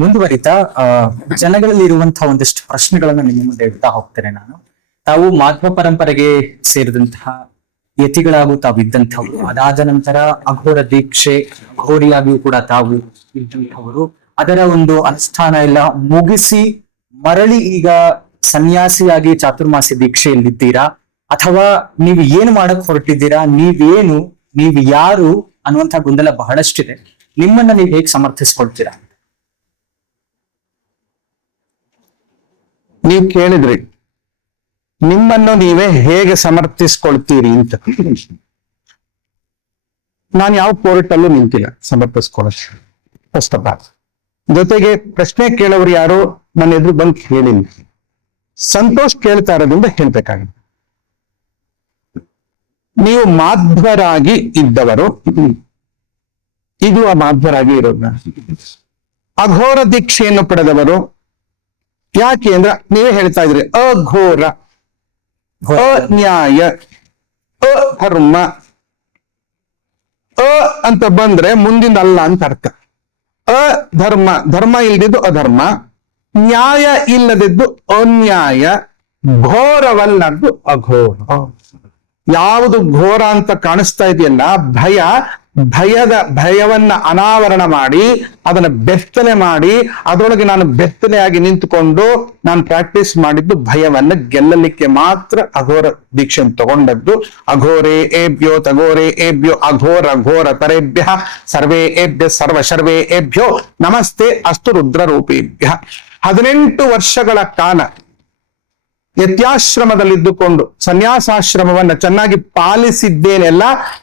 ಮುಂದುವರಿತಾ ಜನಗಳಲ್ಲಿ ಇರುವಂತಹ ಒಂದಿಷ್ಟು ಪ್ರಶ್ನೆಗಳನ್ನ ನಿಮ್ಮ ಮುಂದೆ ಇಡ್ತಾ ಹೋಗ್ತೇನೆ ನಾನು. ತಾವು ಮಾಧ್ವ ಪರಂಪರೆಗೆ ಸೇರಿದಂತಹ ಯತಿಗಳಾಗೂ ತಾವು ಇದ್ದಂಥವ್ರು, ಅದಾದ ನಂತರ ಅಘೋರ ದೀಕ್ಷೆ ಅಘೋರಿಯಾಗಿಯೂ ಕೂಡ ತಾವು ಇದ್ದಂಥವರು, ಅದರ ಒಂದು ಅನುಷ್ಠಾನ ಎಲ್ಲ ಮುಗಿಸಿ ಮರಳಿ ಈಗ ಸನ್ಯಾಸಿಯಾಗಿ ಚಾತುರ್ಮಾಸಿ ದೀಕ್ಷೆಯಲ್ಲಿದ್ದೀರಾ, ಅಥವಾ ನೀವು ಏನು ಮಾಡಕ್ ಹೊರಟಿದ್ದೀರಾ, ನೀವು ಯಾರು ಅನ್ನುವಂಥ ಗೊಂದಲ ಬಹಳಷ್ಟಿದೆ. ನಿಮ್ಮನ್ನ ನೀವು ಹೇಗೆ ಸಮರ್ಥಿಸ್ಕೊಳ್ತೀರಾ? ನೀವು ಕೇಳಿದ್ರಿ ನಿಮ್ಮನ್ನು ನೀವೇ ಹೇಗೆ ಸಮರ್ಥಿಸ್ಕೊಳ್ತೀರಿ ಅಂತ. ನಾನು ಯಾವ ಕೋರ್ಟಲ್ಲೂ ನಿಂತಿಲ್ಲ ಸಮರ್ಥಿಸ್ಕೊಳ್ಳೋದು. ಫಸ್ಟ್ ಆಫ್ ಆಲ್, ಜೊತೆಗೆ ಪ್ರಶ್ನೆ ಕೇಳೋರು ಯಾರು ನನ್ನ ಎದುರು ಬಂದು ಹೇಳಿಲ್ಲ. ಸಂತೋಷ್ ಕೇಳ್ತಾ ಇರೋದ್ರಿಂದ ಹೇಳ್ಬೇಕಾಗಿದೆ. ನೀವು ಮಾಧ್ವರಾಗಿ ಇದ್ದವರು, ಇದು ಆ ಮಾಧ್ವರಾಗಿ ಇರೋದು. ಅಘೋರ ದೀಕ್ಷೆಯನ್ನು ಪಡೆದವರು ಯಾಕೆ ಅಂದ್ರೆ ನೀವೇ ಹೇಳ್ತಾ ಇದ್ರಿ ಅಘೋರ, ಅನ್ಯಾಯ, ಅಧರ್ಮ. ಅಂತ ಬಂದ್ರೆ ಮುಂದಿನ ಅಲ್ಲ ಅಂತ ಅರ್ಥ. ಅಧರ್ಮ, ಧರ್ಮ ಇಲ್ಲದಿದ್ದು ಅಧರ್ಮ, ನ್ಯಾಯ ಇಲ್ಲದಿದ್ದು ಅನ್ಯಾಯ, ಘೋರವಲ್ಲದ್ದು ಅಘೋರ. ಯಾವುದು ಘೋರ ಅಂತ ಕಾಣಿಸ್ತಾ ಇದೆಯಲ್ಲ ಭಯವನ್ನ ಅನಾವರಣ ಮಾಡಿ ಅದನ್ನ ಬೆತ್ತಲೆ ಮಾಡಿ ಅದರೊಳಗೆ ನಾನು ಬೆತ್ತಲೆಯಾಗಿ ನಿಂತುಕೊಂಡು ನಾನು ಪ್ರಾಕ್ಟೀಸ್ ಮಾಡಿದ್ದು ಭಯವನ್ನ ಗೆಲ್ಲಲಿಕ್ಕೆ ಮಾತ್ರ ಅಘೋರ ದೀಕ್ಷೆ ತಗೊಂಡದ್ದು. ಅಘೋರೇ ಏಭ್ಯೋ ತಘೋರೇ ಏಭ್ಯೋ ಅಘೋರ ಘೋರ ತರೇಭ್ಯ ಸರ್ವೇ ಏಭ್ಯ ಸರ್ವ ಶರ್ವೇ ಏಭ್ಯೋ ನಮಸ್ತೆ ಅಸ್ತು ರುದ್ರರೂಪೇಭ್ಯ. 18 ವರ್ಷಗಳ ಕಾಲ ಯತ್ಯಾಶ್ರಮದಲ್ಲಿದ್ದುಕೊಂಡು ಸನ್ಯಾಸಾಶ್ರಮವನ್ನ ಚೆನ್ನಾಗಿ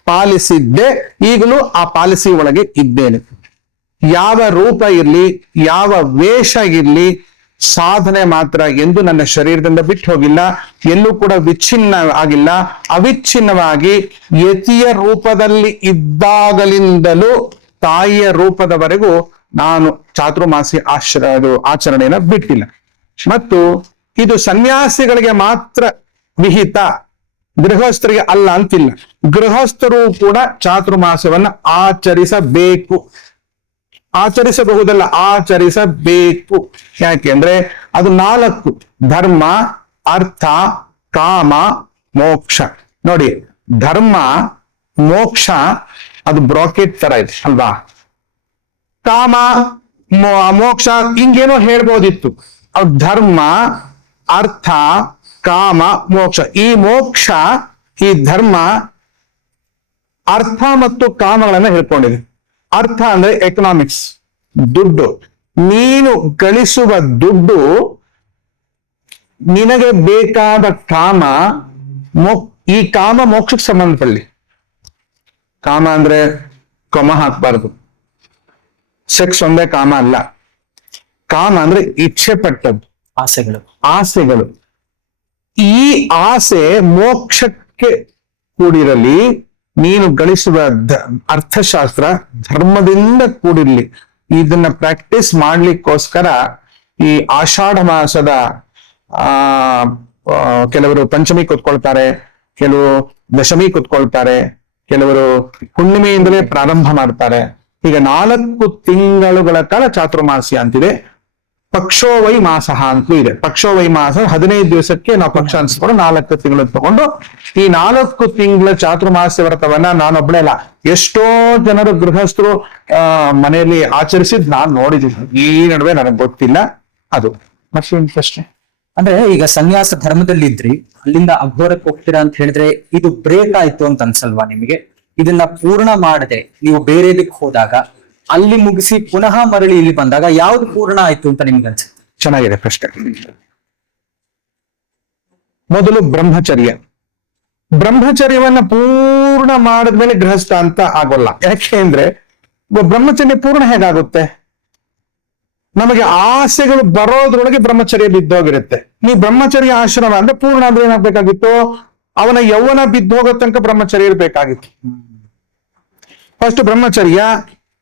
ಪಾಲಿಸಿದ್ದೆ. ಈಗಲೂ ಆ ಪಾಲಿಸಿ ಒಳಗೆ ಇದ್ದೇನೆ. ಯಾವ ರೂಪ ಇರ್ಲಿ, ಯಾವ ವೇಷ ಇರ್ಲಿ, ಸಾಧನೆ ಮಾತ್ರ ಎಂದು ನನ್ನ ಶರೀರದಿಂದ ಬಿಟ್ಟು ಹೋಗಿಲ್ಲ. ಎಲ್ಲೂ ಕೂಡ ವಿಚ್ಛಿನ್ನ ಆಗಿಲ್ಲ. ಅವಿಚ್ಛಿನ್ನವಾಗಿ ಯತಿಯ ರೂಪದಲ್ಲಿ ಇದ್ದಾಗಲಿಂದಲೂ ತಾಯಿಯ ರೂಪದವರೆಗೂ ನಾನು ಚಾತುರ್ಮಾಸಿ ಆಚರಣೆಯನ್ನು ಬಿಟ್ಟಿಲ್ಲ. ಮತ್ತು ಇದು ಸನ್ಯಾಸಿಗಳಿಗೆ ಮಾತ್ರ ವಿಹಿತ, ಗೃಹಸ್ಥರಿಗೆ ಅಲ್ಲ ಅಂತಿಲ್ಲ. ಗೃಹಸ್ಥರು ಕೂಡ ಚಾತುರ್ಮಾಸವನ್ನ ಆಚರಿಸಬಹುದಲ್ಲ, ಆಚರಿಸಬೇಕು. ಯಾಕೆಂದ್ರೆ ಅದು 4: ಧರ್ಮ, ಅರ್ಥ, ಕಾಮ, ಮೋಕ್ಷ. ನೋಡಿ, ಧರ್ಮ, ಮೋಕ್ಷ ಅದು ಬ್ರಾಕೆಟ್ ತರ ಇದೆ ಅಲ್ವಾ? ಕಾಮ, ಮೋಕ್ಷ ಹಿಂಗೇನೋ ಹೇಳ್ಬೋದಿತ್ತು. ಧರ್ಮ, ಅರ್ಥ, ಕಾಮ, ಮೋಕ್ಷ. ಈ ಮೋಕ್ಷ, ಈ ಧರ್ಮ ಅರ್ಥ ಮತ್ತು ಕಾಮಗಳನ್ನ ಹೇಳ್ಕೊಂಡಿದೆ. ಅರ್ಥ ಅಂದ್ರೆ ಎಕನಾಮಿಕ್ಸ್, ದುಡ್ಡು. ನೀನು ಗಳಿಸುವ ದುಡ್ಡು, ನಿನಗೆ ಬೇಕಾದ ಕಾಮ, ಈ ಕಾಮ ಮೋಕ್ಷಕ್ಕೆ ಸಂಬಂಧಪಡಲಿ. ಕಾಮ ಅಂದ್ರೆ ಕೊಮ ಹಾಕ್ಬಾರ್ದು. ಸೆಕ್ಸ್ ಒಂದೇ ಕಾಮ ಅಲ್ಲ. ಕಾಮ ಅಂದ್ರೆ ಇಚ್ಛೆ ಪಟ್ಟದ್ದು, ಆಸೆಗಳು. ಈ ಆಸೆ ಮೋಕ್ಷಕ್ಕೆ ಕೂಡಿರಲಿ. ನೀನು ಗಳಿಸುವ ಅರ್ಥಶಾಸ್ತ್ರ ಧರ್ಮದಿಂದ ಕೂಡಿರ್ಲಿ. ಇದನ್ನ ಪ್ರಾಕ್ಟೀಸ್ ಮಾಡ್ಲಿಕ್ಕೋಸ್ಕರ ಈ ಆಷಾಢ ಮಾಸದ ಕೆಲವರು ಪಂಚಮಿ ಕೂತ್ಕೊಳ್ತಾರೆ, ಕೆಲವು ದಶಮಿ ಕೂತ್ಕೊಳ್ತಾರೆ, ಕೆಲವರು ಹುಣ್ಣಿಮೆಯಿಂದಲೇ ಪ್ರಾರಂಭ ಮಾಡ್ತಾರೆ. ಈಗ 4 ತಿಂಗಳುಗಳ ಕಾಲ ಚಾತುರ್ಮಾಸ್ಯ ಅಂತಿದೆ. ಪಕ್ಷೋವೈ ಮಾಸ ಅಂತಲೂ ಇದೆ. ಪಕ್ಷೋವೈ ಮಾಸ 15 ದಿವಸಕ್ಕೆ ನಾವು ಪಕ್ಷ ಅನ್ಸ್ಕೊಂಡು 4 ತಿಂಗಳು ತಗೊಂಡು ಈ 4 ತಿಂಗಳ ಚಾತುರ್ಮಾಸ್ಯ ವ್ರತವನ್ನ ನಾನೊಬ್ಳೆ ಅಲ್ಲ, ಎಷ್ಟೋ ಜನರು ಗೃಹಸ್ಥರು ಮನೆಯಲ್ಲಿ ಆಚರಿಸಿದ್ ನಾನು ನೋಡಿದ್ದೀನಿ. ಈ ನಡುವೆ ನನಗೆ ಗೊತ್ತಿಲ್ಲ. ಅದು ಮತ್ತೆ ಪ್ರಶ್ನೆ ಅಂದ್ರೆ, ಈಗ ಸನ್ಯಾಸ ಧರ್ಮದಲ್ಲಿ ಇದ್ರಿ, ಅಲ್ಲಿಂದ ಅಘೋರಕ್ಕೆ ಹೋಗ್ತೀರಾ ಅಂತ ಹೇಳಿದ್ರೆ ಇದು ಬ್ರೇಕ್ ಆಯ್ತು ಅಂತ ಅನ್ಸಲ್ವಾ ನಿಮಗೆ? ಇದನ್ನ ಪೂರ್ಣ ಮಾಡದೆ ನೀವು ಬೇರೆದಕ್ಕೆ ಹೋದಾಗ, ಅಲ್ಲಿ ಮುಗಿಸಿ ಪುನಃ ಮರಳಿ ಇಲ್ಲಿ ಬಂದಾಗ ಯಾವ್ದು ಪೂರ್ಣ ಆಯ್ತು ಅಂತ ನಿಮ್ಗೆ ಅನ್ಸುತ್ತೆ? ಚೆನ್ನಾಗಿದೆ ಪ್ರಶ್ನೆ. ಮೊದಲು ಬ್ರಹ್ಮಚರ್ಯವನ್ನ ಪೂರ್ಣ ಮಾಡಿದ್ಮೇಲೆ ಗೃಹಸ್ಥ ಅಂತ ಆಗೋಲ್ಲ. ಯಾಕೆ ಅಂದ್ರೆ ಬ್ರಹ್ಮಚರ್ಯ ಪೂರ್ಣ ಹೇಗಾಗುತ್ತೆ? ನಮಗೆ ಆಸೆಗಳು ಬರೋದ್ರೊಳಗೆ ಬ್ರಹ್ಮಚರ್ಯ ಬಿದ್ದೋಗಿರುತ್ತೆ. ನೀವು ಬ್ರಹ್ಮಚರ್ಯ ಆಶ್ರಮ ಅಂದ್ರೆ ಪೂರ್ಣ ಅಂದ್ರೆ ಏನಾಗ್ಬೇಕಾಗಿತ್ತು? ಅವನ ಯೌವನ ಬಿದ್ದೋಗೋ ತನಕ ಬ್ರಹ್ಮಚರ್ಯ ಇರ್ಬೇಕಾಗಿತ್ತು. ಫಸ್ಟ್ ಬ್ರಹ್ಮಚರ್ಯ,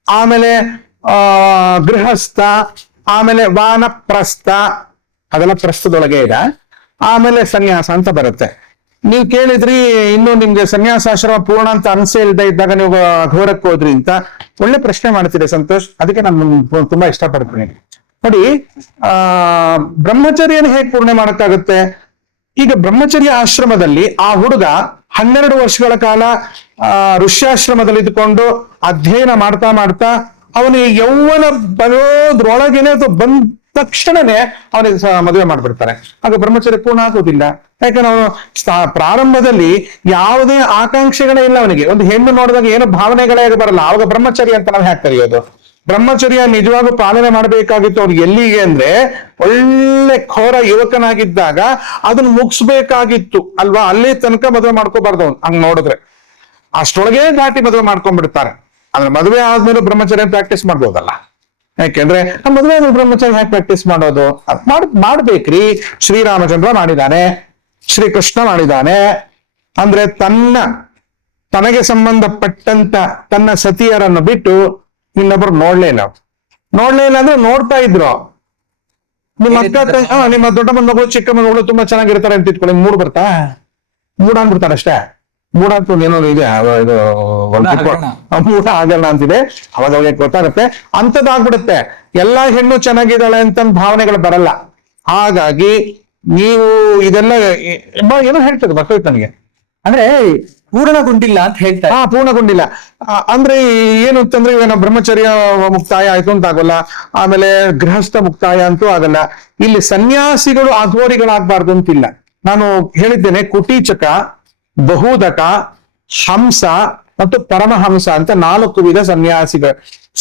ಆಮೇಲೆ ಗೃಹಸ್ಥ, ಆಮೇಲೆ ವಾನಪ್ರಸ್ಥ, ಅದೆಲ್ಲ ಪ್ರಸ್ಥದೊಳಗೆ ಇದೆ. ಆಮೇಲೆ ಸನ್ಯಾಸ ಅಂತ ಬರುತ್ತೆ. ನೀವು ಕೇಳಿದ್ರಿ ಇನ್ನು ನಿಮ್ಗೆ ಸನ್ಯಾಸಾಶ್ರಮ ಪೂರ್ಣ ಅಂತ ಅನ್ಸೇ ಇಲ್ದೇ ಇದ್ದಾಗ ನೀವು ಘೋರಕ್ಕೆ ಹೋದ್ರಿ ಅಂತ ಒಳ್ಳೆ ಪ್ರಶ್ನೆ ಮಾಡ್ತೀರಿ ಸಂತೋಷ್. ಅದಕ್ಕೆ ನಾನು ತುಂಬಾ ಇಷ್ಟಪಡ್ತೀನಿ. ನೋಡಿ, ಬ್ರಹ್ಮಚರ್ಯನ ಹೇಗೆ ಪೂರ್ಣೆ ಮಾಡಕ್ಕಾಗುತ್ತೆ? ಈಗ ಬ್ರಹ್ಮಚರ್ಯ ಆಶ್ರಮದಲ್ಲಿ ಆ ಹುಡುಗ 12 ವರ್ಷಗಳ ಕಾಲ ಋಷ್ಯಾಶ್ರಮದಲ್ಲಿ ಇದ್ಕೊಂಡು ಅಧ್ಯಯನ ಮಾಡ್ತಾ ಮಾಡ್ತಾ ಅವನಿಗೆ ಯೌವನ ಬರೋದ್ರೊಳಗೇನೆ ಅಥವಾ ಬಂದ ತಕ್ಷಣನೇ ಅವನಿಗೆ ಮದುವೆ ಮಾಡ್ಬಿಡ್ತಾರೆ. ಆಗ ಬ್ರಹ್ಮಚರ್ಯ ಪೂರ್ಣ ಆಗೋದಿಲ್ಲ. ಯಾಕಂದ್ರೆ ಅವನು ಪ್ರಾರಂಭದಲ್ಲಿ ಯಾವುದೇ ಆಕಾಂಕ್ಷೆಗಳೇ ಇಲ್ಲ ಅವನಿಗೆ. ಒಂದು ಹೆಣ್ಣು ನೋಡಿದಾಗ ಏನು ಭಾವನೆಗಳೇ ಬರಲ್ಲ. ಆವಾಗ ಬ್ರಹ್ಮಚರ್ಯ ಅಂತ ನಾವು ಹೇಗೆ ಕರೆಯೋದು? ಬ್ರಹ್ಮಚರ್ಯ ನಿಜವಾಗೂ ಪಾಲನೆ ಮಾಡಬೇಕಾಗಿತ್ತು ಅವ್ರಿಗೆ. ಎಲ್ಲಿಗೆ ಅಂದ್ರೆ ಒಳ್ಳೆ ಖೋರ ಯುವಕನಾಗಿದ್ದಾಗ ಅದನ್ನ ಮುಗಿಸ್ಬೇಕಾಗಿತ್ತು ಅಲ್ವಾ? ಅಲ್ಲಿ ತನಕ ಮದುವೆ ಮಾಡ್ಕೋಬಾರ್ದು ಅವ್ನು. ಹಂಗ್ ನೋಡಿದ್ರೆ ಅಷ್ಟೊಳಗೆ ದಾಟಿ ಮದುವೆ ಮಾಡ್ಕೊಂಡ್ಬಿಡ್ತಾರೆ. ಅಂದ್ರೆ ಮದುವೆ ಆದ್ಮೇಲೆ ಬ್ರಹ್ಮಚರ್ಯ ಪ್ರಾಕ್ಟೀಸ್ ಮಾಡ್ಬೋದಲ್ಲ. ಯಾಕೆಂದ್ರೆ ಮದುವೆ ಆದ್ಮೇಲೆ ಬ್ರಹ್ಮಚರ್ಯ ಹೇಗೆ ಪ್ರಾಕ್ಟೀಸ್ ಮಾಡೋದು? ಮಾಡ್ಬೇಕ್ರಿ. ಶ್ರೀರಾಮಚಂದ್ರ ಮಾಡಿದಾನೆ, ಶ್ರೀಕೃಷ್ಣ ಮಾಡಿದಾನೆ. ಅಂದ್ರೆ ತನಗೆ ಸಂಬಂಧಪಟ್ಟಂತ ತನ್ನ ಸತಿಯರನ್ನು ಬಿಟ್ಟು ಇನ್ನೊಬ್ರು ನೋಡ್ಲೇ ಇಲ್ಲ ಅಂದ್ರೆ ನೋಡ್ತಾ ಇದ್ರು. ನಿಮ್ಮ ಅಕ್ಕ ನಿಮ್ಮ ದೊಡ್ಡ ಮಗಳು ಚಿಕ್ಕ ಮಗಳು ತುಂಬಾ ಚೆನ್ನಾಗಿರ್ತಾರೆ ಅಂತ ಇಟ್ಕೊಳ್ಳಿ, ಮೂಡ್ ಅನ್ಬಿಡ್ತಾರೆ ಅಷ್ಟೇ. ಮೂಡಂತೂ ಏನೋ ಇದೆ, ಇದು ಮೂಡ ಆಗಲ್ಲ ಅಂತಿದೆ. ಅವಾಗ ಅವಾಗ ಗೊತ್ತಾಗುತ್ತೆ, ಅಂಥದ್ದಾಗ್ಬಿಡುತ್ತೆ. ಎಲ್ಲಾ ಹೆಣ್ಣು ಚೆನ್ನಾಗಿದ್ದಾಳೆ ಅಂತ ಭಾವನೆಗಳು ಬರಲ್ಲ. ಹಾಗಾಗಿ ನೀವು ಇದೆಲ್ಲ ಏನೋ ಹೇಳ್ತದೆ ಬರ್ತೈತೆ ನನಗೆ. ಅಂದ್ರೆ ಪೂರ್ಣಗೊಂಡಿಲ್ಲ ಅಂತ ಹೇಳ್ತಾರೆ. ಪೂರ್ಣಗೊಂಡಿಲ್ಲ ಅಂದ್ರೆ ಏನು ಅಂತಂದ್ರೆ, ಇವಾಗ ಬ್ರಹ್ಮಚರ್ಯ ಮುಕ್ತಾಯ ಆಯ್ತು ಅಂತ ಆಗೋಲ್ಲ, ಆಮೇಲೆ ಗೃಹಸ್ಥ ಮುಕ್ತಾಯ ಅಂತೂ ಆಗಲ್ಲ. ಇಲ್ಲಿ ಸನ್ಯಾಸಿಗಳು ಅಘೋರಿಗಳಾಗಬಾರ್ದು ಅಂತಿಲ್ಲ. ನಾನು ಹೇಳಿದ್ದೇನೆ, ಕುಟೀಚಕ, ಬಹುದಕ, ಹಂಸ ಮತ್ತು ಪರಮಹಂಸ ಅಂತ 4 ವಿಧ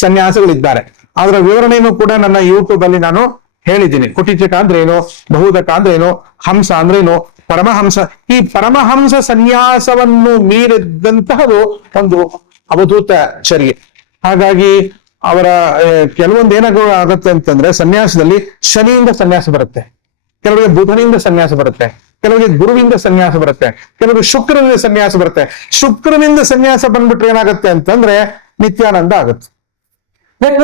ಸನ್ಯಾಸಿಗಳಿದ್ದಾರೆ. ಅದರ ವಿವರಣೆಯನ್ನು ಕೂಡ ನನ್ನ ಯೂಟ್ಯೂಬ್ ಅಲ್ಲಿ ನಾನು ಹೇಳಿದ್ದೀನಿ. ಕುಟೀಚಕ ಅಂದ್ರೆ ಏನು, ಬಹುದಕ ಅಂದ್ರೆ ಏನು, ಹಂಸ ಅಂದ್ರೆ ಏನು, ಪರಮಹಂಸ. ಈ ಪರಮಹಂಸ ಸನ್ಯಾಸವನ್ನು ಮೀರಿದಂತಹದು ಒಂದು ಅವಧೂತ ಚರ್ಯೆ. ಹಾಗಾಗಿ ಅವರ ಕೆಲವೊಂದು ಏನಾಗುತ್ತೆ ಅಂತಂದ್ರೆ, ಸನ್ಯಾಸದಲ್ಲಿ ಶನಿಯಿಂದ ಸನ್ಯಾಸ ಬರುತ್ತೆ, ಕೆಲವರಿಗೆ ಬುಧನಿಂದ ಸನ್ಯಾಸ ಬರುತ್ತೆ, ಕೆಲವರಿಗೆ ಗುರುವಿಂದ ಸನ್ಯಾಸ ಬರುತ್ತೆ, ಕೆಲವರಿಗೆ ಶುಕ್ರನಿಂದ ಸನ್ಯಾಸ ಬರುತ್ತೆ. ಶುಕ್ರನಿಂದ ಸನ್ಯಾಸ ಬಂದ್ಬಿಟ್ರೆ ಏನಾಗುತ್ತೆ ಅಂತಂದ್ರೆ ನಿತ್ಯಾನಂದ ಆಗುತ್ತೆ.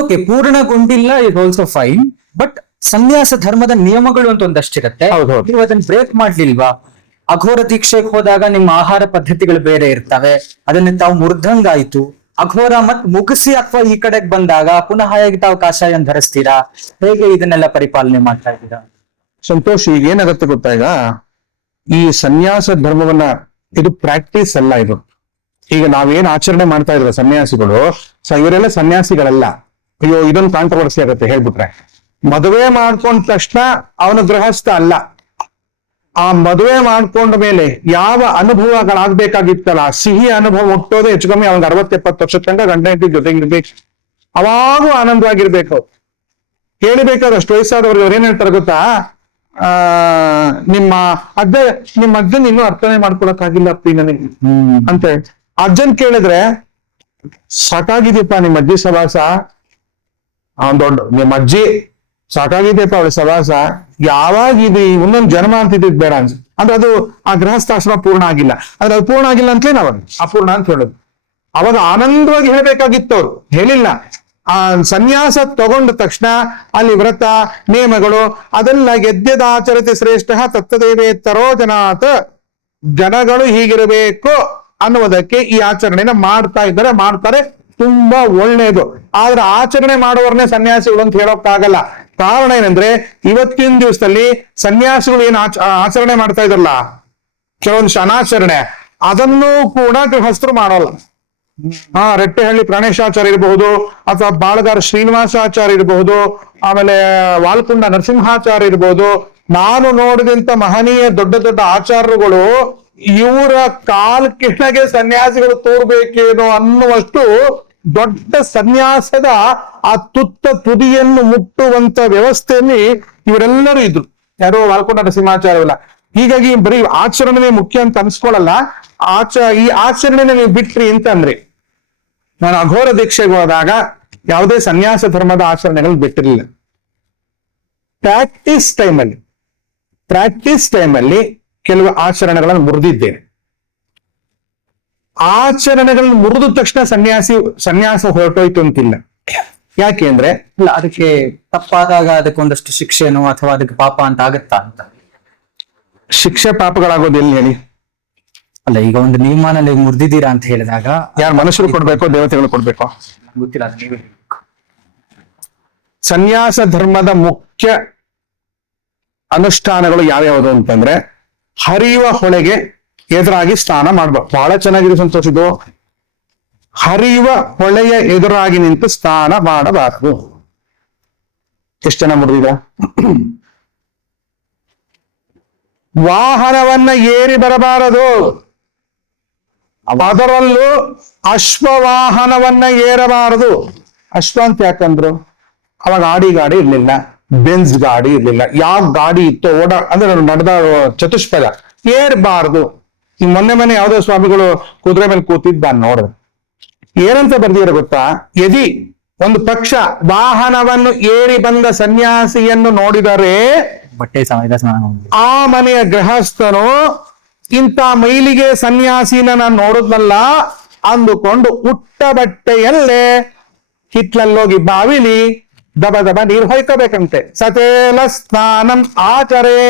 ಓಕೆ, ಪೂರ್ಣಗೊಂಡಿಲ್ಲ ಇಸ್ ಆಲ್ಸೋ ಫೈನ್. ಬಟ್ ಸನ್ಯಾಸ ಧರ್ಮದ ನಿಯಮಗಳು ಅಂತ ಒಂದಷ್ಟಿರುತ್ತೆ. ನೀವು ಅದನ್ನ ಬ್ರೇಕ್ ಮಾಡ್ಲಿಲ್ವಾ? ಅಘೋರ ದೀಕ್ಷೆಗೆ ಹೋದಾಗ ನಿಮ್ಮ ಆಹಾರ ಪದ್ಧತಿಗಳು ಬೇರೆ ಇರ್ತವೆ, ಅದನ್ನ ತಾವು ಮುರಿದಂಗಾಯ್ತು. ಅಘೋರ ಮತ್ ಮುಗಿಸಿ ಅಥವಾ ಈ ಕಡೆಗೆ ಬಂದಾಗ ಪುನಃ ಹೇಗೆ ತಾವು ಕಾಷಾಯ ಧರಿಸ್ತೀರಾ? ಹೇಗೆ ಇದನ್ನೆಲ್ಲ ಪರಿಪಾಲನೆ ಮಾಡ್ತಾ ಇದ್ದೀರಾ? ಸಂತೋಷ್, ಈಗ ಏನಾಗುತ್ತೆ ಗೊತ್ತಾ, ಈಗ ಈ ಸನ್ಯಾಸ ಧರ್ಮವನ್ನ ಇದು ಪ್ರಾಕ್ಟೀಸ್ ಅಲ್ಲ. ಇದು ಈಗ ನಾವೇನ್ ಆಚರಣೆ ಮಾಡ್ತಾ ಇದ್ರು ಸನ್ಯಾಸಿಗಳು, ಇವರೆಲ್ಲ ಸನ್ಯಾಸಿಗಳಲ್ಲ. ಅಯ್ಯೋ, ಇದೊಂದು ಕಾಂಟ್ರವರ್ಸಿ ಆಗುತ್ತೆ ಹೇಳ್ಬಿಟ್ರೆ. ಮದುವೆ ಮಾಡ್ಕೊಂಡ ತಕ್ಷಣ ಅವನ ಗೃಹಸ್ಥ ಅಲ್ಲ. ಆ ಮದುವೆ ಮಾಡ್ಕೊಂಡ ಮೇಲೆ ಯಾವ ಅನುಭವಗಳಾಗ್ಬೇಕಾಗಿತ್ತಲ್ಲ, ಸಿಹಿ ಅನುಭವ ಹುಟ್ಟೋದೇ ಹೆಚ್ಚು ಕಮ್ಮಿ ಅವ್ನಿಗೆ 60-70 ವರ್ಷದ ತನಕ ಗಂಡ ಹೆಂಡತಿ ಜೊತೆಗಿರ್ಬೇಕು. ಅವಾಗೂ ಆನಂದವಾಗಿರ್ಬೇಕು. ಕೇಳಿಬೇಕಾದಷ್ಟು ವಯಸ್ಸಾದವ್ರಿಗೆ ಅವ್ರು ಏನ್ ಹೇಳ್ತಾರೆ ಗೊತ್ತಾ, ನಿಮ್ಮ ಅಜ್ಜನ್ ಇನ್ನೂ ಅರ್ಥನೆ ಮಾಡ್ಕೊಳಕ್ಕಾಗಿಲ್ಲ ಅಪ್ಪಿ ನನಗೆ ಅಂತ ಹೇಳಿ. ಅಜ್ಜನ್ ಕೇಳಿದ್ರೆ, ಸಾಕಾಗಿದೆಯಪ್ಪ ನಿಮ್ಮ ಅಜ್ಜಿ ಸವಾಸ, ನಿಮ್ಮ ಅಜ್ಜಿ ಸಾಕಾಗಿದೆಯಪ್ಪ ಅವಳ ಸವಾಸ, ಯಾವಾಗ ಇದು ಇನ್ನೊಂದು ಜನ್ಮ ಅಂತಿದ್ದು ಬೇಡ ಅನ್ಸ. ಅಂದ್ರೆ ಅದು ಆ ಗೃಹಸ್ಥಾಶ್ರಮ ಪೂರ್ಣ ಆಗಿಲ್ಲ. ಅಂದ್ರೆ ಅದು ಪೂರ್ಣ ಆಗಿಲ್ಲ ಅಂತಲೇ ನಾವು ಅಪೂರ್ಣ ಅಂತ ಹೇಳೋದು. ಅವಾಗ ಆನಂದವಾಗಿ ಹೇಳ್ಬೇಕಾಗಿತ್ತು, ಅವ್ರು ಹೇಳಿಲ್ಲ. ಆ ಸನ್ಯಾಸ ತಗೊಂಡ ತಕ್ಷಣ ಅಲ್ಲಿ ವ್ರತ ನೇಮಗಳು ಅದೆಲ್ಲ ಗೆದ್ದೆದಾಚರತೆ ಶ್ರೇಷ್ಠ ತತ್ತದೇವೇತ್ತರೋ ಜನಾತ್, ಜನಗಳು ಹೀಗಿರಬೇಕು ಅನ್ನುವುದಕ್ಕೆ ಈ ಆಚರಣೆನ ಮಾಡ್ತಾರೆ. ತುಂಬಾ ಒಳ್ಳೇದು. ಆದ್ರೆ ಆಚರಣೆ ಮಾಡುವವರನ್ನೇ ಸನ್ಯಾಸಿಗಳು ಅಂತ ಹೇಳೋಕ್ಕಾಗಲ್ಲ. ಕಾರಣ ಏನಂದ್ರೆ, ಇವತ್ತಿನ ದಿವಸದಲ್ಲಿ ಸನ್ಯಾಸಿಗಳು ಏನ್ ಆಚರಣೆ ಮಾಡ್ತಾ ಇದ್ರಲ್ಲ, ಕೆಲವೊಂದು ಅನಾಚರಣೆ, ಅದನ್ನು ಕೂಡ ಗೃಹಸ್ಥರು ಮಾಡೋಲ್ಲ. ರೆಟ್ಟೆಹಳ್ಳಿ ಪ್ರಾಣೇಶಾಚಾರ್ಯ ಇರಬಹುದು, ಅಥವಾ ಬಾಳಗಾರ ಶ್ರೀನಿವಾಸಾಚಾರ್ಯ ಇರಬಹುದು, ಆಮೇಲೆ ವಾಲ್ಕುಂಡ ನರಸಿಂಹಾಚಾರ್ಯ ಇರಬಹುದು. ನಾನು ನೋಡಿದಂತ ಮಹನೀಯ ದೊಡ್ಡ ದೊಡ್ಡ ಆಚಾರ್ಯಗಳು ಇವರ ಕಾಲ್ ಕೆಳಗೆ ಸನ್ಯಾಸಿಗಳು ತೋರ್ಬೇಕೇನೋ ಅನ್ನುವಷ್ಟು ದೊಡ್ಡ ಸನ್ಯಾಸದ ಆ ತುದಿಯನ್ನು ಮುಟ್ಟುವಂತ ವ್ಯವಸ್ಥೆಯಲ್ಲಿ ಇವರೆಲ್ಲರೂ ಇದ್ರು. ಯಾರೋ ವಾಲ್ಕೊಂಡ ನರಸಿಂಹಾಚಾರ್ಯವಲ್ಲ. ಹೀಗಾಗಿ ಬರೀ ಆಚರಣೆ ಮುಖ್ಯ ಅಂತ ಅನ್ಸ್ಕೊಳಲ್ಲ. ಈ ಆಚರಣೆನ ನೀವು ಬಿಟ್ರಿ ಅಂತಂದ್ರಿ. ನಾನು ಅಘೋರ ದೀಕ್ಷೆಗೆ ಹೋದಾಗ ಯಾವುದೇ ಸನ್ಯಾಸ ಧರ್ಮದ ಆಚರಣೆಗಳನ್ನ ಬಿಟ್ಟಿರಲಿಲ್ಲ. ಪ್ರಾಕ್ಟೀಸ್ ಟೈಮಲ್ಲಿ ಕೆಲವು ಆಚರಣೆಗಳನ್ನು ಮುರಿದಿದ್ದೇನೆ. ಆಚರಣೆಗಳನ್ನು ಮುರಿದ ತಕ್ಷಣ ಸನ್ಯಾಸ ಹೊರಟೋಯ್ತು ಅಂತಿಲ್ಲ. ಯಾಕೆ ಅಂದ್ರೆ, ಇಲ್ಲ, ಅದಕ್ಕೆ ತಪ್ಪಾದಾಗ ಅದಕ್ಕೊಂದಷ್ಟು ಶಿಕ್ಷೆನೋ ಅಥವಾ ಅದಕ್ಕೆ ಪಾಪ ಅಂತ ಆಗತ್ತಾ ಅಂತ. ಶಿಕ್ಷೆ ಪಾಪಗಳಾಗೋದು ಎಲ್ಲಿ ಹೇಳಿ? ಅಲ್ಲ, ಈಗ ಒಂದು ನಿಯಮನ ನೀವು ಮುರಿದಿದ್ದೀರಾ ಅಂತ ಹೇಳಿದಾಗ ಯಾರು ಮನುಷ್ಯರು ಕೊಡ್ಬೇಕು, ದೇವತೆಗಳು ಕೊಡ್ಬೇಕು? ಗೊತ್ತಿಲ್ಲ, ಅದು ನೀವೇ ಹೇಳ್ಬೇಕು. ಸನ್ಯಾಸ ಧರ್ಮದ ಮುಖ್ಯ ಅನುಷ್ಠಾನಗಳು ಯಾವ್ಯಾವುದು ಅಂತಂದ್ರೆ, ಹರಿಯುವ ಹೊಳೆಗೆ ಎದುರಾಗಿ ಸ್ನಾನ ಮಾಡ್ಬೇಕು. ಬಹಳ ಚೆನ್ನಾಗಿದೆ ಸಂತೋಷ ಇದು. ಹರಿಯುವ ಹೊಳೆಯ ಎದುರಾಗಿ ನಿಂತು ಸ್ನಾನ ಮಾಡಬಾರದು. ಎಷ್ಟು ಜನ ಮುರಿದಿದ? ವಾಹನವನ್ನ ಏರಿ ಬರಬಾರದು, ಅದರಲ್ಲೂ ಅಶ್ವವಾಹನವನ್ನ ಏರಬಾರದು. ಅಶ್ವ ಅಂತ ಯಾಕಂದ್ರು? ಅವಾಗ ಗಾಡಿ ಇರ್ಲಿಲ್ಲ, ಬೆನ್ಸ್ ಗಾಡಿ ಇರ್ಲಿಲ್ಲ. ಯಾವ ಗಾಡಿ ಇತ್ತು ಅಂದ್ರೆ ನಡೆದ ಚತುಷ್ಪದ ಏರ್ಬಾರದು. ಈ ಮೊನ್ನೆ ಯಾವ್ದೋ ಸ್ವಾಮಿಗಳು ಕುದುರೆ ಮೇಲೆ ಕೂತಿದ್ದ ನೋಡಿದ್ರೆ ಏನಂತ ಬರ್ದಿರ ಗೊತ್ತಾ? ಯದಿ ಒಂದು ಪಕ್ಷ ವಾಹನವನ್ನು ಏರಿ ಬಂದ ಸನ್ಯಾಸಿಯನ್ನು ನೋಡಿದರೆ ಬಟ್ಟೆ ಸಮೇತ ಸ್ನಾನ ಮಾಡಿ. ಆ ಮನೆಯ ಗೃಹಸ್ಥನು ಇಂಥ ಮೈಲಿಗೆ ಸನ್ಯಾಸಿನ ನಾನು ನೋಡಿದ್ನಲ್ಲ ಅಂದುಕೊಂಡು ಉಟ್ಟ ಬಟ್ಟೆಯಲ್ಲೇ ಹಿತ್ಲಲ್ಲೋಗಿ ಬಾವಿಲಿ ದಬ ದಬ ನೀರು ಹೊಯ್ಕೋಬೇಕಂತೆ. ಸತೇಲ ಸ್ನಾನಂ ಆಚರೇ.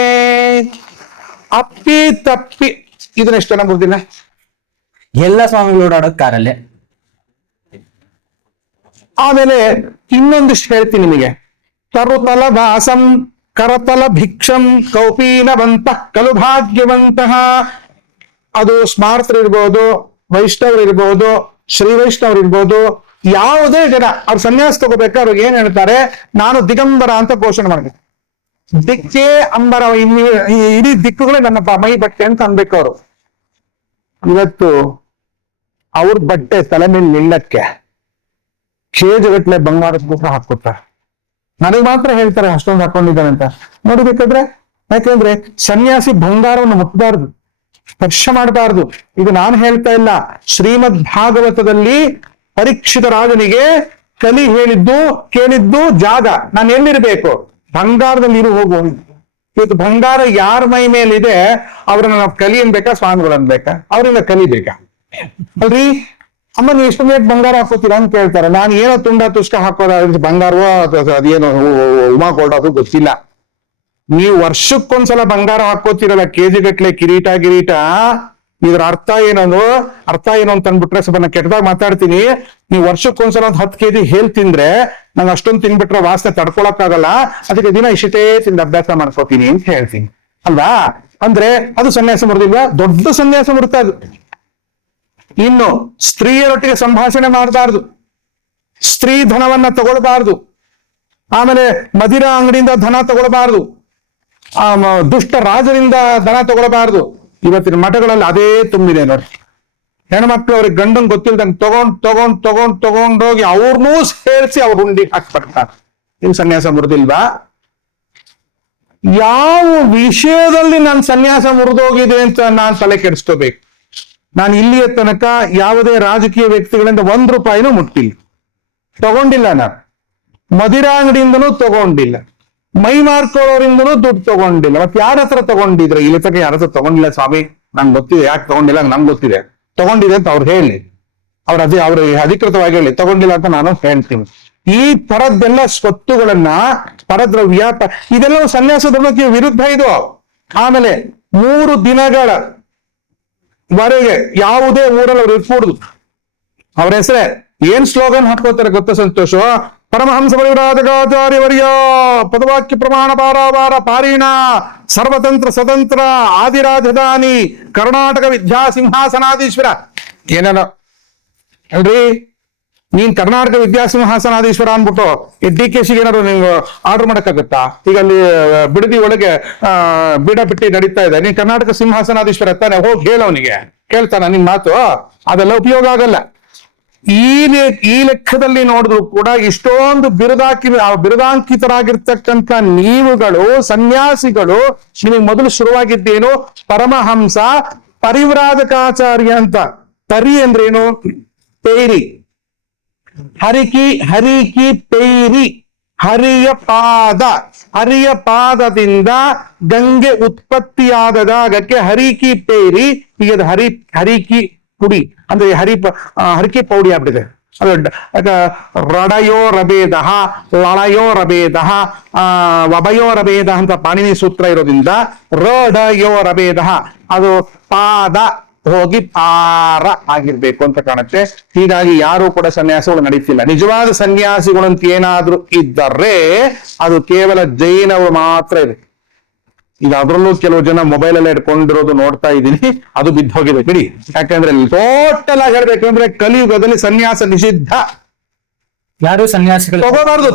ಅಪ್ಪಿ ತಪ್ಪಿ ಇದನ್ನೆಷ್ಟು ಜನ ಮುಗ್ದಿಲ್ಲ? ಎಲ್ಲ ಸ್ವಾಮಿಗಳು ಓಡಾಡೋದ್ ಕಾರಲ್ಲೇ. ಆಮೇಲೆ ಇನ್ನೊಂದಿಷ್ಟು ಹೇಳ್ತೀನಿ ನಿಮಗೆ. ತರುತಲ ವಾಸಂ ಕರತಲ ಭಿಕ್ಷಂ ಕೌಪೀನವಂತ ಕಲು ಭಾಗ್ಯವಂತಹ. ಅದು ಸ್ಮಾರ್ತರು ಇರ್ಬೋದು, ವೈಷ್ಣವರು ಇರ್ಬೋದು, ಶ್ರೀ ವೈಷ್ಣವರು ಇರ್ಬೋದು, ಯಾವುದೇ ಜನ ಅವ್ರು ಸನ್ಯಾಸ ತಗೋಬೇಕಾದ್ರೆ ಅವ್ರಿಗೆ ಏನ್ ಹೇಳ್ತಾರೆ? ನಾನು ದಿಗಂಬರ ಅಂತ ಘೋಷಣೆ ಮಾಡ್ಬೇಕು. ದಿಕ್ಕೇ ಅಂಬರ, ಇಡೀ ದಿಕ್ಕುಗಳೇ ನನ್ನ ಮೈ ಬಟ್ಟೆ ಅಂತ ಅನ್ಬೇಕು ಅವರು. ಇವತ್ತು ಅವ್ರ ಬಟ್ಟೆ ತಲೆ ಮೇಲೆ ನಿಲ್ಲಕ್ಕೆ ಕೇಜಗಟ್ಲೆ ಬಂಗಾರದ ಕೂಡ ಹಾಕ್ಕೊತಾರೆ. ನನಗೆ ಮಾತ್ರ ಹೇಳ್ತಾರೆ ಅಷ್ಟೊಂದು ಹಾಕೊಂಡಿದ್ದಾನೆ ಅಂತ. ನೋಡ್ಬೇಕಾದ್ರೆ ಯಾಕೆಂದ್ರೆ ಸನ್ಯಾಸಿ ಬಂಗಾರವನ್ನು ಮುಟ್ಟಬಾರ್ದು, ಸ್ಪರ್ಶ ಮಾಡಬಾರ್ದು. ಇದು ನಾನು ಹೇಳ್ತಾ ಇಲ್ಲ, ಶ್ರೀಮದ್ ಭಾಗವತದಲ್ಲಿ ಪರೀಕ್ಷಿತ ರಾಜನಿಗೆ ಕಲಿ ಕೇಳಿದ್ದು ಜಾಗ ನಾನು ಎಲ್ಲಿರ್ಬೇಕು? ಬಂಗಾರದಲ್ಲಿ ಹೋಗು. ಇವತ್ತು ಬಂಗಾರ ಯಾರ ಮೈ ಮೇಲಿದೆ ಅವ್ರನ್ನ ನಾವು ಕಲಿ ಅನ್ಬೇಕಾ, ಸ್ವಾಮಿಗಳು ಅನ್ಬೇಕಾ? ಅವ್ರಿಂದ ಕಲಿಬೇಕಾ? ಅಲ್ರಿ ಅಮ್ಮ, ನೀವು ಎಷ್ಟು ಬೇಗ ಬಂಗಾರ ಹಾಕೋತೀರಾ ಅಂತ ಕೇಳ್ತಾರೆ. ನಾನು ಏನೋ ತುಂಡ ತುಷ್ಟ ಹಾಕೋದ ಬಂಗಾರವೋ ಅದೇನೋ ಉಮಾ ಕೊಡೋದು ಗೊತ್ತಿಲ್ಲ. ನೀವು ವರ್ಷಕ್ಕೊಂದ್ಸಲ ಬಂಗಾರ ಹಾಕೋತಿರಲ್ಲ, ಕೆಜಿ ಗಟ್ಲೆ ಕಿರೀಟ ಇದ್ರ ಅರ್ಥ ಏನು ಅಂತ ಅಂದ್ಬಿಟ್ರೆ ಸ್ವಲ್ಪ ನಾನು ಕೆಟ್ಟದಾಗ ಮಾತಾಡ್ತೀನಿ. ನೀವು ವರ್ಷಕ್ಕೊಂದ್ಸಲ 10 ಕೆಜಿ ಹೇಲ್ ತಿಂದ್ರೆ ನಂಗೆ ಅಷ್ಟೊಂದು ತಿನ್ಬಿಟ್ರೆ ವಾಸನೆ ತಡ್ಕೊಳಕ್ಕಾಗಲ್ಲ. ಅದಕ್ಕೆ ದಿನ ಇಷ್ಟೇ ತಿಂದ ಅಭ್ಯಾಸ ಮಾಡ್ಕೋತೀನಿ ಅಂತ ಹೇಳ್ತೀನಿ ಅಲ್ವಾ? ಅಂದ್ರೆ ಅದು ಸನ್ಯಾಸ ಮುರಿದಿಲ್ವಾ? ದೊಡ್ಡ ಸನ್ಯಾಸ ಮುರಿತಾ ಅದು. ಇನ್ನು ಸ್ತ್ರೀಯರೊಟ್ಟಿಗೆ ಸಂಭಾಷಣೆ ಮಾಡಬಾರ್ದು, ಸ್ತ್ರೀ ಧನವನ್ನ ತಗೊಳ್ಬಾರ್ದು, ಆಮೇಲೆ ಮದಿರಾ ಅಂಗಡಿಯಿಂದ ಧನ ತಗೊಳ್ಬಾರ್ದು, ದುಷ್ಟ ರಾಜರಿಂದ ಧನ ತಗೊಳ್ಬಾರ್ದು. ಇವತ್ತಿನ ಮಠಗಳಲ್ಲಿ ಅದೇ ತುಂಬಿದೆ ನೋಡಿ. ಹೆಣ್ಮಕ್ಳು ಅವ್ರಿಗೆ ಗಂಡನ್ ಗೊತ್ತಿಲ್ದಂಗೆ ತಗೊಂಡೋಗಿ ಅವ್ರನ್ನೂ ಸೇರಿಸಿ ಅವ್ರ ಹುಂಡಿ ಹಾಕ್ಬಿಡ್ತಾರೆ. ನೀವು ಸನ್ಯಾಸ ಮುರಿದಿಲ್ವಾ? ಯಾವ ವಿಷಯದಲ್ಲಿ ನಾನು ಸನ್ಯಾಸ ಮುರಿದೋಗಿದೆ ಅಂತ ನಾನು ತಲೆ ಕೆಡಿಸ್ಕೋಬೇಕು? ನಾನು ಇಲ್ಲಿಯ ತನಕ ಯಾವುದೇ ರಾಜಕೀಯ ವ್ಯಕ್ತಿಗಳಿಂದ 1 ರೂಪಾಯಿನೂ ಮುಟ್ಟಿಲ್ಲ, ತಗೊಂಡಿಲ್ಲ. ನಾನು ಮದಿರಾ ಅಂಗಡಿಯಿಂದನೂ ತಗೊಂಡಿಲ್ಲ, ಮೈ ಮಾರ್ಕೊಳ್ಳೋರಿಂದನೂ ದುಡ್ಡು ತಗೊಂಡಿಲ್ಲ. ಮತ್ತೆ ಯಾರ ಹತ್ರ ತಗೊಂಡಿದ್ರೆ? ಇಲ್ಲಿ ತನಕ ಯಾರ ಹತ್ರ ತಗೊಂಡಿಲ್ಲ ಸ್ವಾಮಿ, ನಂಗೆ ಗೊತ್ತಿದೆ. ಯಾಕೆ ತಗೊಂಡಿಲ್ಲ ನಂಗೆ ಗೊತ್ತಿದೆ. ತಗೊಂಡಿದೆ ಅಂತ ಅವ್ರು ಹೇಳಿ, ಅವ್ರ ಅಧಿಕೃತವಾಗಿ ಹೇಳಿ. ತಗೊಂಡಿಲ್ಲ ಅಂತ ನಾನು ಹೇಳ್ತೀನಿ. ಈ ತರದ್ದೆಲ್ಲ ಸ್ವತ್ತುಗಳನ್ನ, ಪರದ್ರವ್ಯ, ಇದೆಲ್ಲ ಸನ್ಯಾಸ ಧರ್ಮಕ್ಕೆ ವಿರುದ್ಧ ಇದು. ಆಮೇಲೆ 3 ದಿನಗಳ ವರೆಗೆ ಯಾವುದೇ ಊರಲ್ಲಿ ಅವ್ರು ಇರ್ಕೂಡುದು. ಅವ್ರ ಹೆಸರೇ ಏನ್ ಸ್ಲೋಗನ್ ಹಾಕೋತಾರೆ ಗೊತ್ತ ಸಂತೋಷ? ಪರಮಹಂಸ ಪರಿವ್ರಾಜಕಾಚಾರ್ಯವರ್ಯ ಪದವಾಕ್ಯ ಪ್ರಮಾಣ ಪಾರಾವಾರ ಪಾರೀಣ ಸರ್ವತಂತ್ರ ಸ್ವತಂತ್ರ ಆದಿರಾಜಧಾನಿ ಕರ್ನಾಟಕ ವಿದ್ಯಾ ಸಿಂಹಾಸನಾಧೀಶ್ವರ. ಏನೇನೋ ಅಲ್ರಿ, ನೀನ್ ಕರ್ನಾಟಕ ವಿದ್ಯಾಸಿಂಹಾಸನಾಧೀಶ್ವರ ಅನ್ಬಿಟ್ಟು DKC ಏನಾದ್ರು ನೀವು ಆರ್ಡರ್ ಮಾಡಕ್ಕಾಗತ್ತಾ? ಈಗ ಅಲ್ಲಿ ಬಿಡದಿ ಒಳಗೆ ಬಿಡ ಬಿಟ್ಟಿ ನಡೀತಾ ಇದೆ. ನೀನ್ ಕರ್ನಾಟಕ ಸಿಂಹಾಸನಾಧೀಶ್ವರ ತಾನೆ, ಹೋಗಿ ಹೇಳವನಿಗೆ. ಕೇಳ್ತಾನ ನಿನ್ ಮಾತು? ಅದೆಲ್ಲ ಉಪಯೋಗ ಆಗಲ್ಲ. ಈ ಲೆಕ್ಕದಲ್ಲಿ ನೋಡಿದ್ರು ಕೂಡ ಇಷ್ಟೊಂದು ಬಿರುದಾಂಕಿತರಾಗಿರ್ತಕ್ಕಂಥ ನೀವುಗಳು ಸನ್ಯಾಸಿಗಳು, ನಿಮಗೆ ಮೊದಲು ಶುರುವಾಗಿದ್ದೇನು? ಪರಮಹಂಸ ಪರಿವ್ರಾಜಕಾಚಾರ್ಯ ಅಂತ. ಪರಿ ಅಂದ್ರೇನು? ಪೇರಿ. ಹರಿಕಿ ಪೇರಿ, ಹರಿಯ ಪಾದದಿಂದ ಗಂಗೆ ಉತ್ಪತ್ತಿಯಾದ ಜಾಗಕ್ಕೆ ಹರಿಕಿ ಪೇರಿ. ಈಗ ಹರಿಕಿ ಪುಡಿ ಅಂದ್ರೆ ಹರಿಕೆ ಪೌಡಿ ಆಗ್ಬಿಟ್ಟಿದೆ. ಅದು ರಡಯೋ ರಭೇದ, ಲಳಯೋ ರಭೇದ, ವಭಯೋ ರಭೇದ ಅಂತ ಪಾಣಿನಿ ಸೂತ್ರ ಇರೋದ್ರಿಂದ ರಡಯೋ ರಭೇದ. ಅದು ಪಾದ ಹೋಗಿ ಪಾರ ಆಗಿರ್ಬೇಕು ಅಂತ ಕಾಣುತ್ತೆ. ಹೀಗಾಗಿ ಯಾರು ಕೂಡ ಸನ್ಯಾಸಗಳು ನಡೀತಿಲ್ಲ. ನಿಜವಾದ ಸನ್ಯಾಸಿಗಳು ಅಂತ ಏನಾದ್ರೂ ಇದ್ದರೆ ಅದು ಕೇವಲ ಜೈನವರು ಮಾತ್ರ ಇದೆ. ಈಗ ಅದರಲ್ಲೂ ಕೆಲವು ಜನ ಮೊಬೈಲ್ ಎಲ್ಲ ಇಟ್ಕೊಂಡಿರೋದು ನೋಡ್ತಾ ಇದ್ದೀನಿ, ಅದು ಬಿದ್ದು ಹೋಗಿದೆ ಬಿಡಿ. ಯಾಕಂದ್ರೆ ಟೋಟಲ್ ಆಗಿ ಹೇಳ್ಬೇಕಂದ್ರೆ ಕಲಿಯುಗದಲ್ಲಿ ಸನ್ಯಾಸ ನಿಷಿದ್ಧ. ಯಾರು ಸನ್ಯಾಸಿಗಳು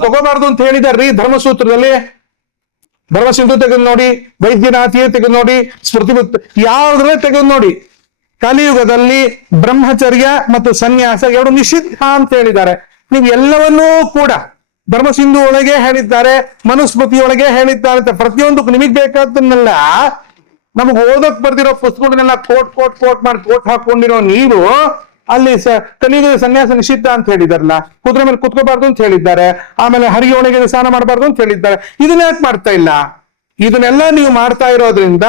ತಗೋಬಾರ್ದು ಅಂತ ಹೇಳಿದಾರ್ರಿ ಧರ್ಮಸೂತ್ರದಲ್ಲಿ. ಧರ್ಮಸಿಂಧು ತೆಗೆದು ನೋಡಿ, ವೈದ್ಯನಾಥಿಯೇ ತೆಗೆದು ನೋಡಿ, ಸ್ಮೃತಿ ಯಾವ್ದ್ರೇ ತೆಗೆದು ನೋಡಿ, ಕಲಿಯುಗದಲ್ಲಿ ಬ್ರಹ್ಮಚರ್ಯ ಮತ್ತು ಸನ್ಯಾಸ ಎರಡು ನಿಷಿದ್ಧ ಅಂತ ಹೇಳಿದ್ದಾರೆ. ನೀವು ಎಲ್ಲವನ್ನೂ ಕೂಡ ಧರ್ಮಸಿಂಧು ಒಳಗೆ ಹೇಳಿದ್ದಾರೆ, ಮನುಸ್ಮೃತಿಯೊಳಗೆ ಹೇಳಿದ್ದಾರೆ ಅಂತ ಪ್ರತಿಯೊಂದಕ್ಕೂ ನಿಮಗ್ ಬೇಕಾದನ್ನೆಲ್ಲ ನಮಗ್ ಓದಕ್ ಬರ್ದಿರೋ ಪುಸ್ತಕಗಳನ್ನೆಲ್ಲ ಕೋಟ್ ಮಾಡಿ ಕೋಟ್ ಹಾಕೊಂಡಿರೋ ನೀವು ಅಲ್ಲಿ ಕಲಿಯುಗದ ಸನ್ಯಾಸ ನಿಷಿದ್ಧ ಅಂತ ಹೇಳಿದಾರಲ್ಲ. ಕುದುರೆ ಮೇಲೆ ಕುತ್ಕೋಬಾರ್ದು ಅಂತ ಹೇಳಿದ್ದಾರೆ, ಆಮೇಲೆ ಹರಿಯೊಳಗೆ ಸ್ನಾನ ಮಾಡಬಾರ್ದು ಅಂತ ಹೇಳಿದ್ದಾರೆ. ಇದನ್ನ ಯಾಕೆ ಮಾಡ್ತಾ ಇಲ್ಲ? ಇದನ್ನೆಲ್ಲ ನೀವು ಮಾಡ್ತಾ ಇರೋದ್ರಿಂದ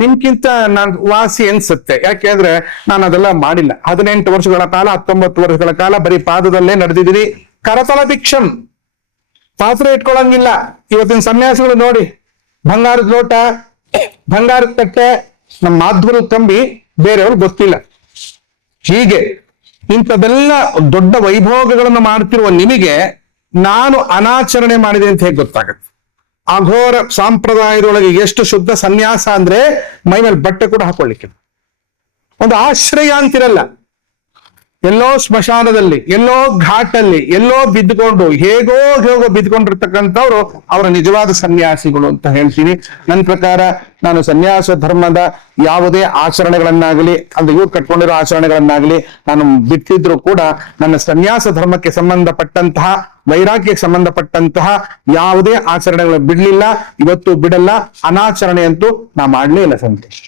ನಿಮ್ಗಿಂತ ನಾನ್ ವಾಸಿ ಅನ್ಸುತ್ತೆ. ಯಾಕೆಂದ್ರೆ ನಾನು ಅದೆಲ್ಲ ಮಾಡಿಲ್ಲ. 18 ವರ್ಷಗಳ ಕಾಲ 19 ವರ್ಷಗಳ ಕಾಲ ಬರೀ ಪಾದದಲ್ಲೇ ನಡೆದಿದ್ದೀರಿ. ಕರತಲ ಭಿಕ್ಷಂ, ಪಾತ್ರೆ ಇಟ್ಕೊಳಂಗಿಲ್ಲ. ಇವತ್ತಿನ ಸನ್ಯಾಸಿಗಳು ನೋಡಿ, ಬಂಗಾರದ ಲೋಟ, ಬಂಗಾರದ ತಟ್ಟೆ, ನಮ್ಮ ಮಾಧ್ವರ ಕಂಬಿ, ಬೇರೆಯವ್ರು ಗೊತ್ತಿಲ್ಲ. ಹೀಗೆ ಇಂಥದೆಲ್ಲ ದೊಡ್ಡ ವೈಭೋಗಗಳನ್ನು ಮಾಡ್ತಿರುವ ನಿಮಗೆ ನಾನು ಅನಾಚರಣೆ ಮಾಡಿದೆ ಅಂತ ಹೇಗೆ ಗೊತ್ತಾಗತ್ತೆ? ಅಘೋರ ಸಂಪ್ರದಾಯದೊಳಗೆ ಎಷ್ಟು ಶುದ್ಧ ಸನ್ಯಾಸ ಅಂದ್ರೆ ಮೈ ಮೇಲೆ ಬಟ್ಟೆ ಕೂಡ ಹಾಕೊಳ್ಳಿಕ್ಕೆ ಒಂದು ಆಶ್ರಯ ಅಂತಿರಲ್ಲ. ಎಲ್ಲೋ ಸ್ಮಶಾನದಲ್ಲಿ, ಎಲ್ಲೋ ಘಾಟಲ್ಲಿ, ಎಲ್ಲೋ ಬಿದ್ದುಕೊಂಡು ಹೇಗೋ ಬಿದ್ದುಕೊಂಡಿರ್ತಕ್ಕಂಥವ್ರು ಅವರ ನಿಜವಾದ ಸನ್ಯಾಸಿಗಳು ಅಂತ ಹೇಳ್ತೀನಿ. ನನ್ನ ಪ್ರಕಾರ ನಾನು ಸನ್ಯಾಸ ಧರ್ಮದ ಯಾವುದೇ ಆಚರಣೆಗಳನ್ನಾಗಲಿ, ಅಂದ್ರೆ ಇವ್ರು ಕಟ್ಕೊಂಡಿರೋ ಆಚರಣೆಗಳನ್ನಾಗಲಿ ನಾನು ಬಿಟ್ಟಿದ್ರು ಕೂಡ ನನ್ನ ಸನ್ಯಾಸ ಧರ್ಮಕ್ಕೆ ಸಂಬಂಧಪಟ್ಟಂತಹ, ವೈರಾಗ್ಯಕ್ಕೆ ಸಂಬಂಧಪಟ್ಟಂತಹ ಯಾವುದೇ ಆಚರಣೆಗಳು ಬಿಡ್ಲಿಲ್ಲ, ಇವತ್ತು ಬಿಡಲ್ಲ. ಅನಾಚರಣೆ ಅಂತೂ ನಾ ಮಾಡ್ಲೇ ಇಲ್ಲ ಸಂತೋಷ್.